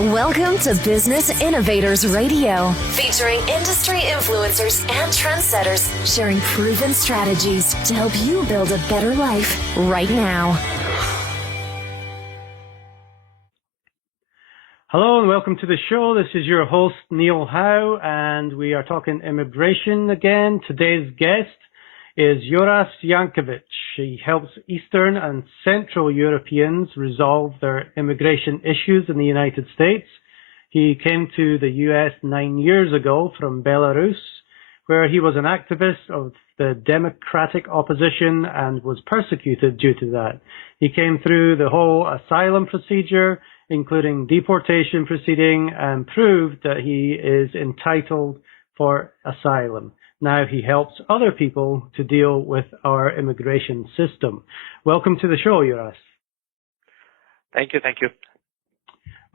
Welcome to Business Innovators Radio, featuring industry influencers and trendsetters sharing proven strategies to help you build a better life right now. Hello and welcome to the show. This is your host, Neil Howe, and we are talking immigration again. Today's guest is Youras Ziankovich. He helps Eastern and Central Europeans resolve their immigration issues in the United States. He came to the US 9 years ago from Belarus, where he was an activist of the democratic opposition and was persecuted due to that. He came through the whole asylum procedure, including deportation proceeding, and proved that he is entitled for asylum. Now he helps other people to deal with our immigration system. Welcome to the show, Youras. Thank you.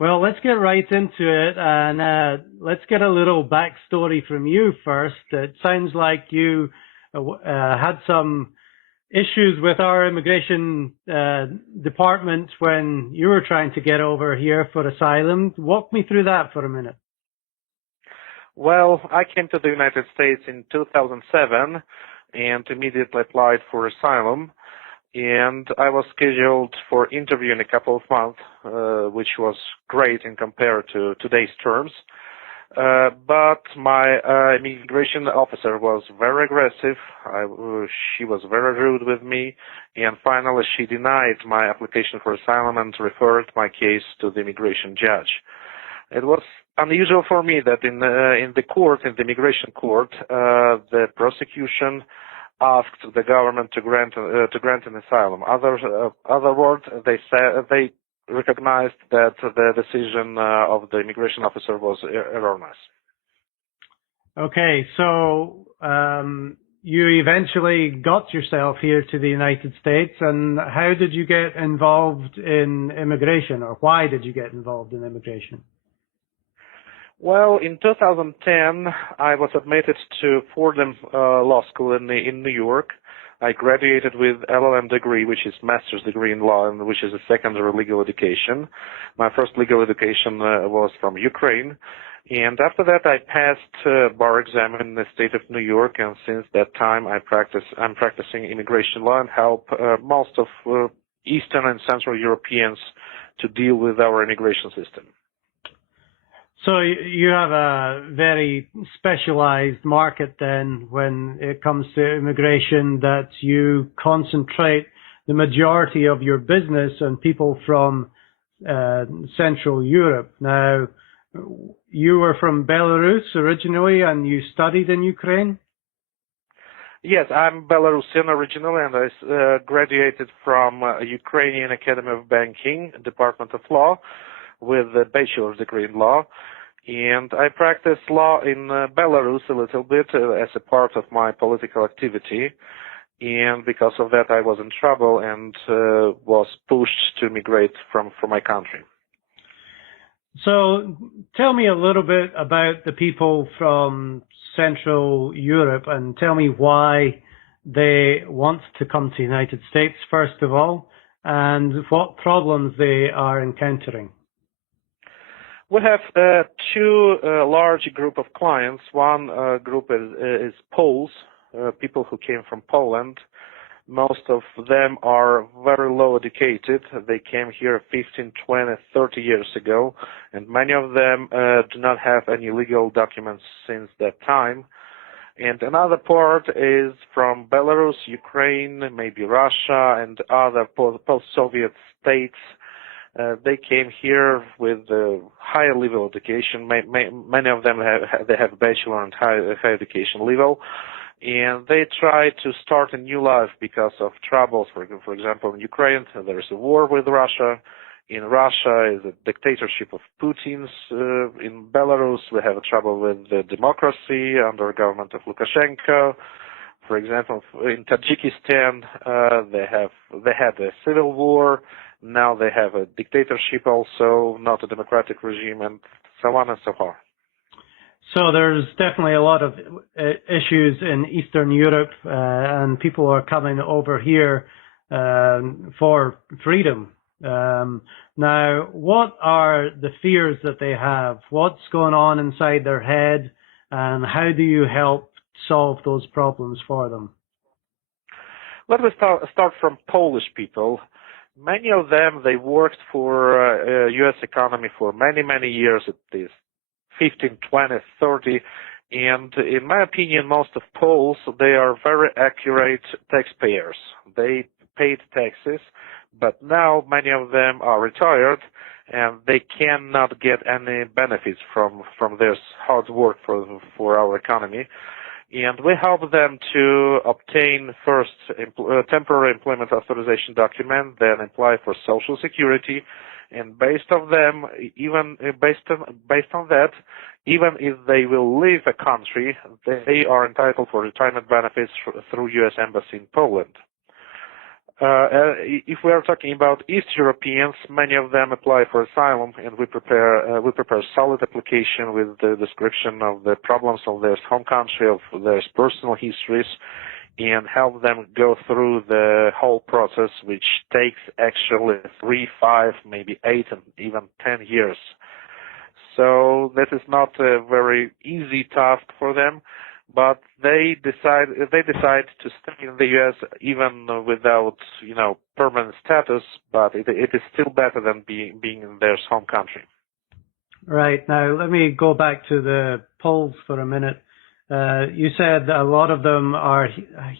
Well, let's get right into it, and let's get a little backstory from you first. It sounds like you had some issues with our immigration department when you were trying to get over here for asylum. Walk me through that for a minute. Well, I came to the United States in 2007 and immediately applied for asylum. And I was scheduled for interview in a couple of months, which was great in compared to today's terms. But my immigration officer was very aggressive. She was very rude with me. And finally, she denied my application for asylum and referred my case to the immigration judge. It was unusual for me that in the immigration court, the prosecution asked the government to grant an asylum. Other words, they recognized that the decision of the immigration officer was erroneous. Okay, so you eventually got yourself here to the United States, and how did you get involved in immigration, or why did you get involved in immigration? Well, in 2010, I was admitted to Fordham Law School in New York. I graduated with LLM degree, which is master's degree in law, and which is a secondary legal education. My first legal education was from Ukraine. And after that, I passed bar exam in the state of New York, and since that time, I'm practicing immigration law and help most of Eastern and Central Europeans to deal with our immigration system. So you have a very specialized market then when it comes to immigration, that you concentrate the majority of your business on people from Central Europe. Now, you were from Belarus originally and you studied in Ukraine? Yes, I'm Belarusian originally, and I graduated from Ukrainian Academy of Banking, Department of Law, with a bachelor's degree in law. And I practice law in Belarus a little bit as a part of my political activity. And because of that, I was in trouble and was pushed to migrate from my country. So tell me a little bit about the people from Central Europe, and tell me why they want to come to the United States, first of all, and what problems they are encountering. We have two large group of clients. One group is Poles, people who came from Poland. Most of them are very low educated. They came here 15, 20, 30 years ago, and many of them do not have any legal documents since that time. And another part is from Belarus, Ukraine, maybe Russia, and other post-Soviet states. They came here with higher level education. Many of them have bachelor and higher education level, and they try to start a new life because of troubles. For example, in Ukraine, there is a war with Russia. In Russia, is a dictatorship of Putin's. In Belarus, we have a trouble with the democracy under government of Lukashenko. For example, in Tajikistan, they had a civil war. Now they have a dictatorship also, not a democratic regime, and so on and so forth. So there's definitely a lot of issues in Eastern Europe, and people are coming over here for freedom. Now, what are the fears that they have? What's going on inside their head, and how do you help solve those problems for them? Let me start from Polish people. Many of them, they worked for U.S. economy for many, many years at least, 15, 20, 30. And in my opinion, most of Poles, they are very accurate taxpayers. They paid taxes, but now many of them are retired and they cannot get any benefits from their hard work for our economy. And we help them to obtain first temporary employment authorization document, then apply for Social Security, and based on that, even if they will leave a country, they are entitled for retirement benefits through U.S. Embassy in Poland. If we are talking about East Europeans, many of them apply for asylum, and we prepare solid application with the description of the problems of their home country, of their personal histories, and help them go through the whole process, which takes actually 3, 5, maybe 8, and even 10 years. So that is not a very easy task for them, but they decide to stay in the U.S. even without, permanent status, but it is still better than being in their home country. Right. Now, let me go back to the Poles for a minute. You said a lot of them are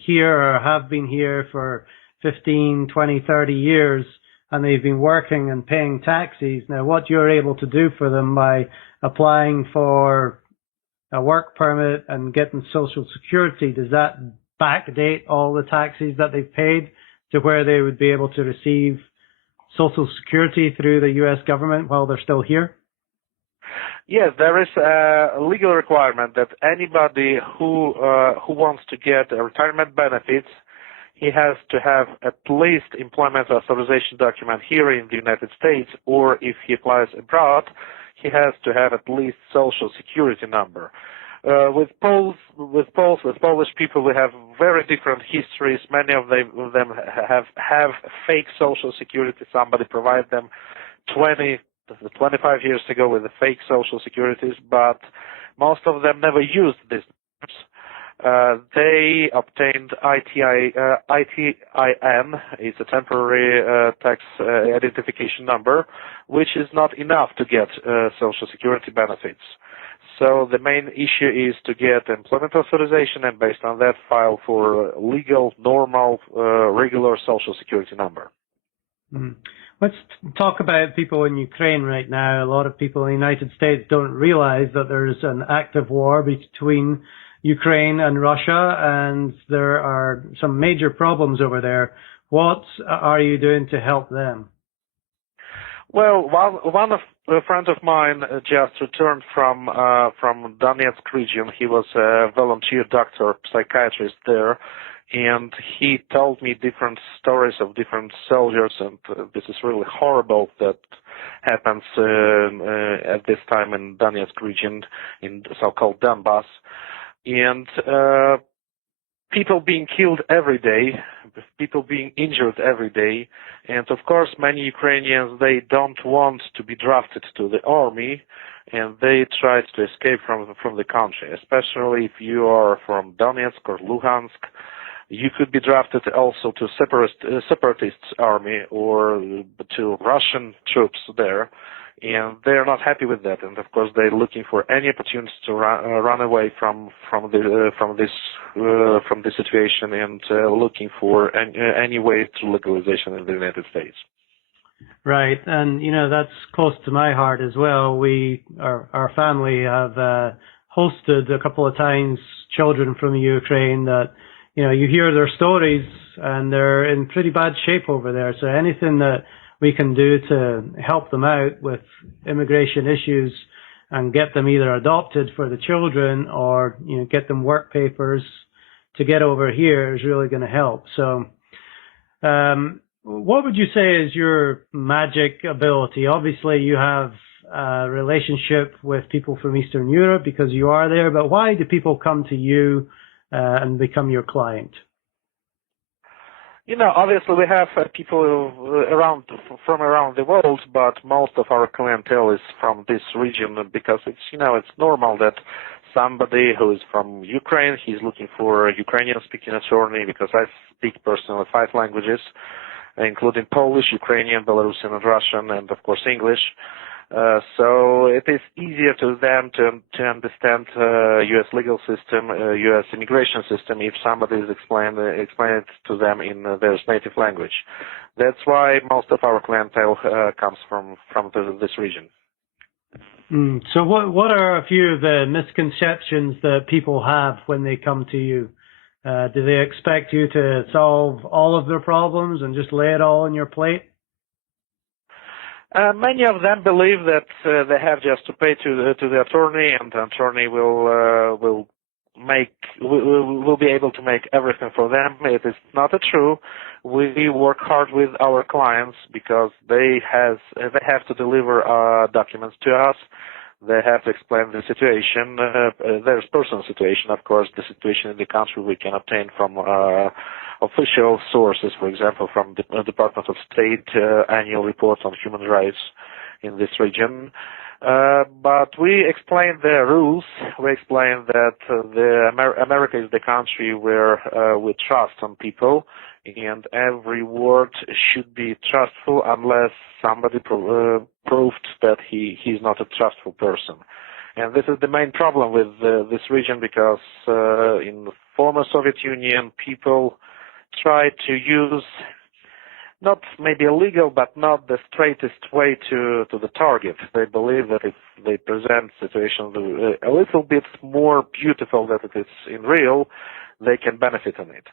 here or have been here for 15, 20, 30 years, and they've been working and paying taxes. Now, what you're able to do for them by applying for a work permit and getting Social Security, does that backdate all the taxes that they've paid to where they would be able to receive Social Security through the U.S. government while they're still here? Yes, there is a legal requirement that anybody who wants to get retirement benefits, he has to have at least employment authorization document here in the United States, or if he applies abroad, he has to have at least Social Security number. With Polish people, we have very different histories. Many of them have fake Social Security. Somebody provided them 25 years ago with the fake Social Securities, but most of them never used this. They obtained ITIN, it's a temporary tax identification number, which is not enough to get Social Security benefits. So the main issue is to get employment authorization and based on that file for legal, normal, regular Social Security number. Mm. Let's talk about people in Ukraine right now. A lot of people in the United States don't realize that there's an active war between Ukraine and Russia, and there are some major problems over there. What are you doing to help them? Well, a friend of mine just returned from Donetsk region. He was a volunteer doctor, psychiatrist there, and he told me different stories of different soldiers, and this is really horrible that happens at this time in Donetsk region, in the so-called Donbass. And people being killed every day, people being injured every day, and of course many Ukrainians, they don't want to be drafted to the army, and they try to escape from the country, especially if you are from Donetsk or Luhansk. You could be drafted also to separatists army or to Russian troops there, and they're not happy with that. And of course, they're looking for any opportunity to run away from this situation and looking for any way to legalization in the United States. Right, and that's close to my heart as well. Our family have hosted a couple of times children from Ukraine that. You hear their stories, and they're in pretty bad shape over there. So anything that we can do to help them out with immigration issues and get them either adopted for the children or get them work papers to get over here is really going to help. So what would you say is your magic ability? Obviously, you have a relationship with people from Eastern Europe because you are there, but why do people come to you and become your client? Obviously we have people from around the world, but most of our clientele is from this region because it's normal that somebody who is from Ukraine, he's looking for a Ukrainian-speaking attorney because I speak personally 5 languages, including Polish, Ukrainian, Belarusian, and Russian, and of course English. So it is easier to them to understand U.S. legal system, U.S. immigration system if somebody is explain it to them in their native language. That's why most of our clientele comes from this region. So what are a few of the misconceptions that people have when they come to you? Do they expect you to solve all of their problems and just lay it all on your plate? Many of them believe that they have just to pay to the attorney, and the attorney will be able to make everything for them. It is not true. We work hard with our clients because they have to deliver documents to us. They have to explain the situation. There's personal situation, of course. The situation in the country we can obtain from official sources, for example, from the Department of State annual reports on human rights in this region. But we explain the rules. We explain that America is the country where we trust on people, and every word should be trustful unless somebody proved that he's not a trustful person. And this is the main problem with this region because in the former Soviet Union, people try to use not maybe illegal, but not the straightest way to the target. They believe that if they present situations a little bit more beautiful than it is in real, they can benefit on it.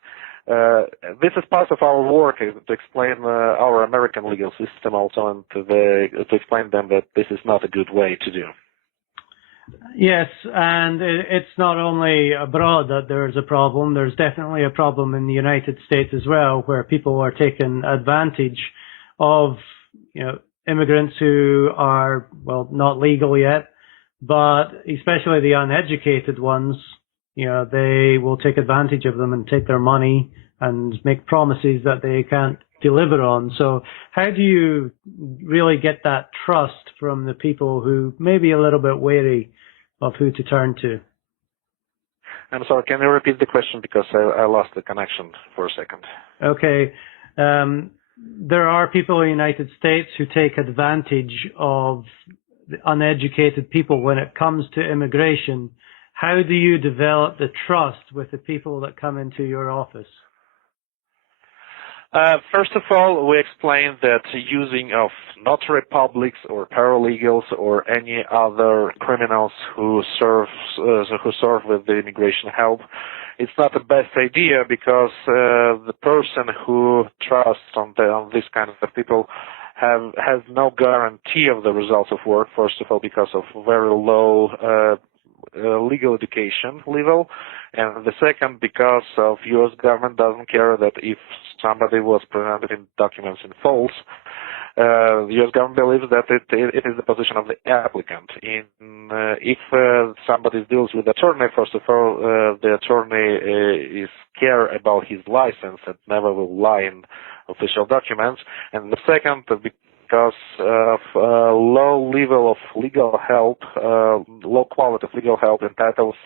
This is part of our work to explain our American legal system also, and to explain them that this is not a good way to do. Yes, and it's not only abroad that there's a problem. There's definitely a problem in the United States as well, where people are taking advantage of, immigrants who are, not legal yet, but especially the uneducated ones, they will take advantage of them and take their money and make promises that they can't deliver on. So how do you really get that trust from the people who may be a little bit wary of who to turn to? I'm sorry, can you repeat the question because I lost the connection for a second? Okay. There are people in the United States who take advantage of the uneducated people when it comes to immigration. How do you develop the trust with the people that come into your office? First of all, we explain that using of notary publics or paralegals or any other criminals who serve with the immigration help, it's not the best idea because the person who trusts on this kind of people has no guarantee of the results of work. First of all, because of very low legal education level, and the second because of U.S. government doesn't care that if somebody was presented in documents in false. The U.S. government believes that it is the position of the applicant. If somebody deals with attorney, first of all, the attorney is care about his license and never will lie in official documents. And the second, because of low level of legal help, low quality of legal help entitles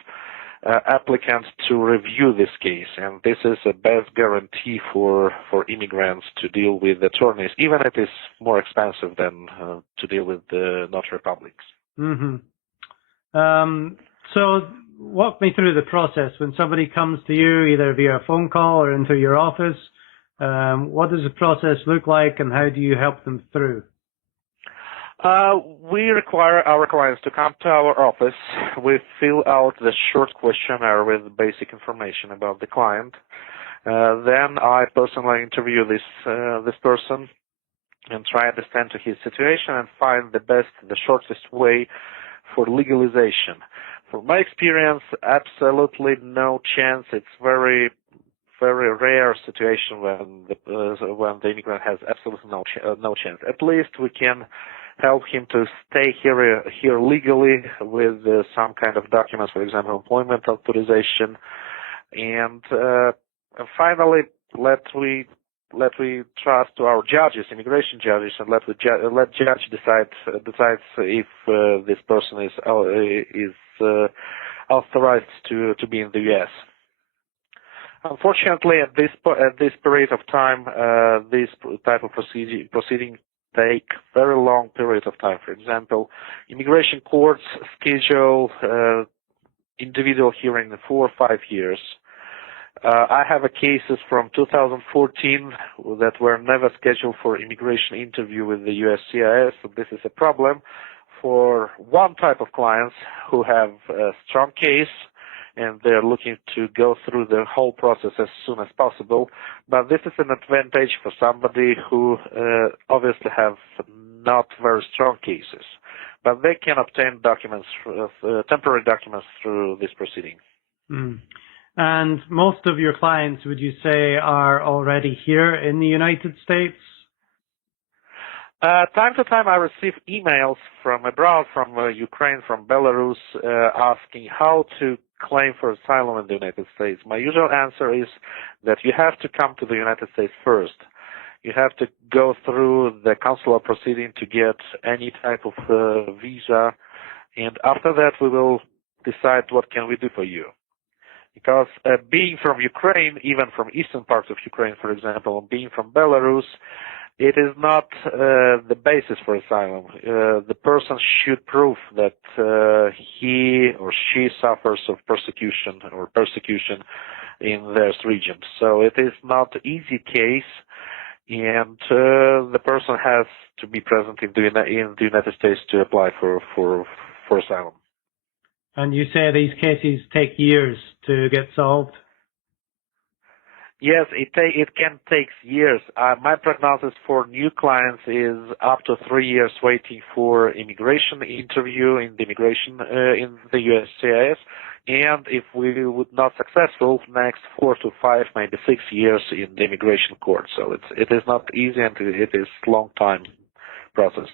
applicants to review this case, and this is the best guarantee for immigrants to deal with attorneys, even if it is more expensive than to deal with the notary publics. Mm-hmm. So walk me through the process when somebody comes to you, either via phone call or into your office. What does the process look like, and how do you help them through? We require our clients to come to our office. We fill out the short questionnaire with basic information about the client. Then I personally interview this person and try to understand to his situation and find the shortest way for legalization. From my experience, absolutely no chance. It's very rare situation when the immigrant has absolutely no chance. At least we can help him to stay here legally with some kind of documents, for example, employment authorization. And finally, we trust to our judges, immigration judges, and let judge decides if this person is authorized to be in the U.S. Unfortunately, at this period of time, this type of proceeding take very long periods of time. For example, immigration courts schedule individual hearing in 4 or 5 years. I have cases from 2014 that were never scheduled for immigration interview with the USCIS. So this is a problem for one type of clients who have a strong case and they're looking to go through the whole process as soon as possible. But this is an advantage for somebody who obviously have not very strong cases. But they can obtain documents, temporary documents through this proceeding. Mm. And most of your clients, would you say, are already here in the United States? Time to time I receive emails from abroad, from Ukraine, from Belarus, asking how to claim for asylum in the United States. My usual answer is that you have to come to the United States first. You have to go through the consular proceeding to get any type of visa, and after that we will decide what can we do for you. Because being from Ukraine, even from eastern parts of Ukraine, for example, being from Belarus, it is not the basis for asylum. The person should prove that he or she suffers of persecution in this region. So it is not an easy case, and the person has to be present in the United States to apply for asylum. And you say these cases take years to get solved? Yes, it can take years. My prognosis for new clients is up to 3 years waiting for immigration interview in the USCIS, and if we would not successful, next 4 to 5, maybe 6 years in the immigration court. So it is not easy, and it is long time process.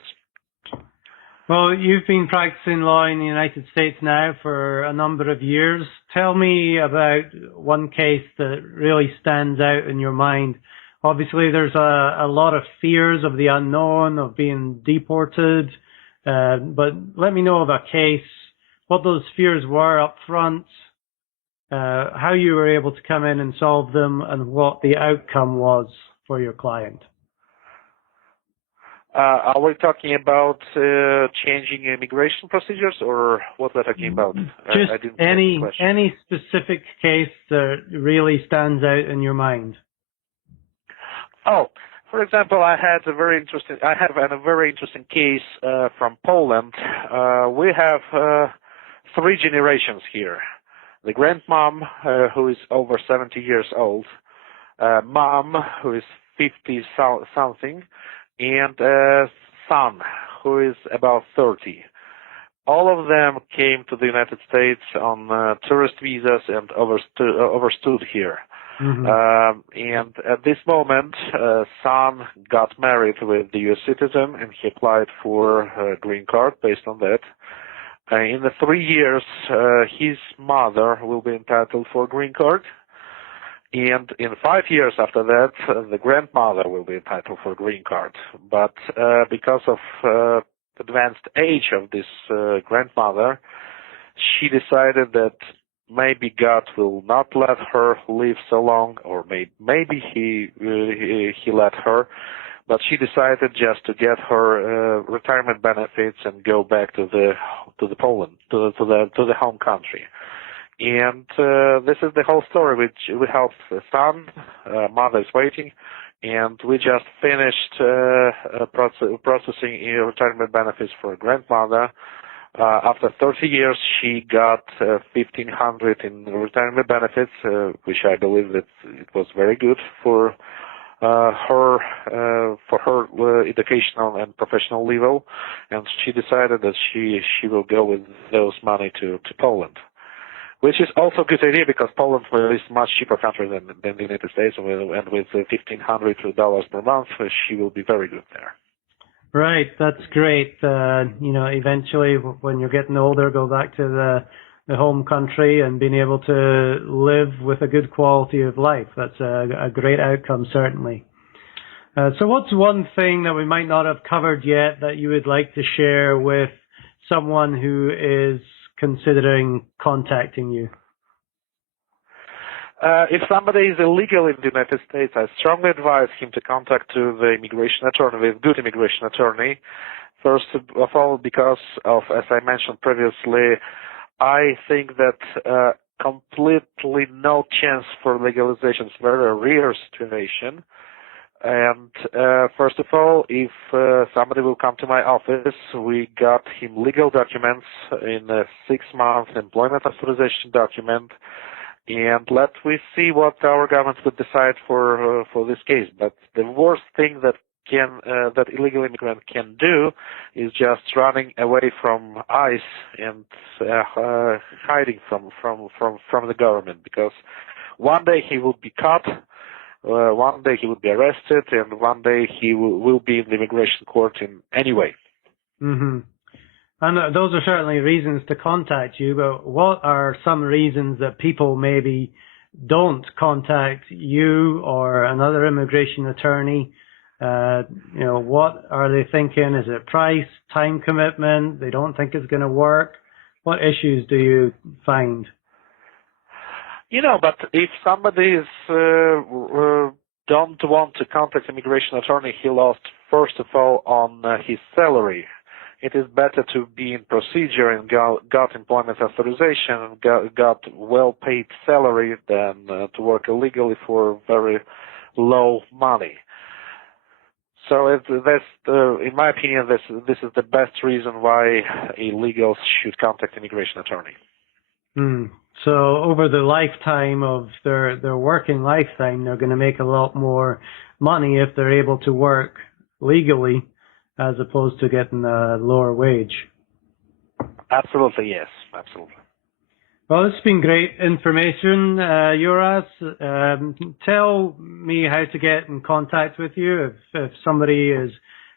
Well, you've been practicing law in the United States now for a number of years. Tell me about one case that really stands out in your mind. Obviously, there's a lot of fears of the unknown, of being deported, but let me know of a case, what those fears were up front, how you were able to come in and solve them, and what the outcome was for your client. Are we talking about changing immigration procedures, or what we're talking about? Just I didn't any specific case that really stands out in your mind. Oh, for example, I have a very interesting case from Poland. We have 3 generations here: the grandmom, who is over 70 years old, mom, who is 50 something, and son, who is about 30. All of them came to the United States on tourist visas and overstood here. Mm-hmm. And at this moment, son got married with the U.S. citizen, and he applied for a green card based on that. In the 3 years, his mother will be entitled for a green card. And in 5 years after that, the grandmother will be entitled for a green card. But because of advanced age of this grandmother, she decided that maybe God will not let her live so long, or maybe he let her. But she decided just to get her retirement benefits and go back to Poland, to the home country. And this is the whole story. We have a son, mother is waiting, and we just finished processing retirement benefits for a grandmother. After 30 years, she got $1,500 in retirement benefits, which I believe that it was very good for her educational and professional level, and she decided that she will go with those money to Poland. Which is also a good idea, because Poland is a much cheaper country than the United States, and with $1,500 per month, she will be very good there. Right, that's great. Eventually, when you're getting older, go back to the home country and being able to live with a good quality of life. That's a great outcome, certainly. So what's one thing that we might not have covered yet that you would like to share with someone who is considering contacting you? If somebody is illegal in the United States, I strongly advise him to contact the immigration attorney, with good immigration attorney. First of all, because of, as I mentioned previously, I think that completely no chance for legalization is a very rare situation. And first of all, if somebody will come to my office, we got him legal documents in a 6-month employment authorization document, and let we see what our government would decide for this case. But the worst thing that illegal immigrant can do is just running away from ICE and hiding from the government, because one day he will be caught, one day he will be arrested, and one day he will be in the immigration court in any way. Mm-hmm. And those are certainly reasons to contact you, but what are some reasons that people maybe don't contact you or another immigration attorney? What are they thinking? Is it price, time commitment? They don't think it's going to work? What issues do you find? But if somebody is don't want to contact immigration attorney, he lost, first of all, on his salary. It is better to be in procedure and got employment authorization and got well-paid salary than to work illegally for very low money. So in my opinion, this is the best reason why illegals should contact immigration attorney. So over the lifetime of their working lifetime, they're going to make a lot more money if they're able to work legally, as opposed to getting a lower wage. Absolutely, yes, absolutely. Well, it's been great information, Youras. Tell me how to get in contact with you if somebody is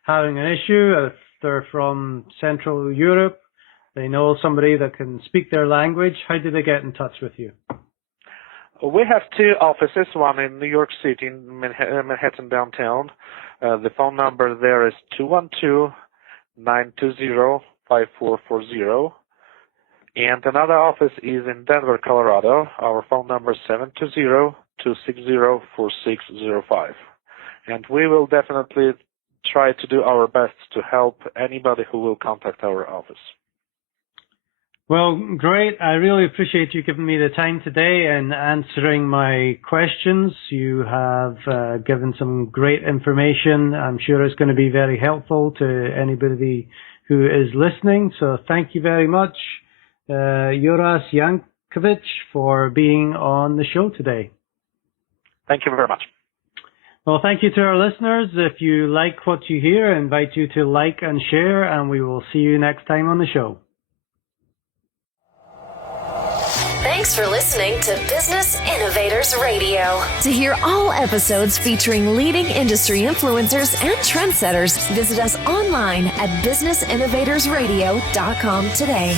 having an issue, if they're from Central Europe, they know somebody that can speak their language. How do they get in touch with you? We have 2 offices, one in New York City, in Manhattan downtown. The phone number there is 212-920-5440. And another office is in Denver, Colorado. Our phone number is 720-260-4605. And we will definitely try to do our best to help anybody who will contact our office. Well, great. I really appreciate you giving me the time today and answering my questions. You have given some great information. I'm sure it's going to be very helpful to anybody who is listening. So thank you very much, Youras Ziankovich, for being on the show today. Thank you very much. Well, thank you to our listeners. If you like what you hear, I invite you to like and share, and we will see you next time on the show. Thanks for listening to Business Innovators Radio. To hear all episodes featuring leading industry influencers and trendsetters, visit us online at businessinnovatorsradio.com today.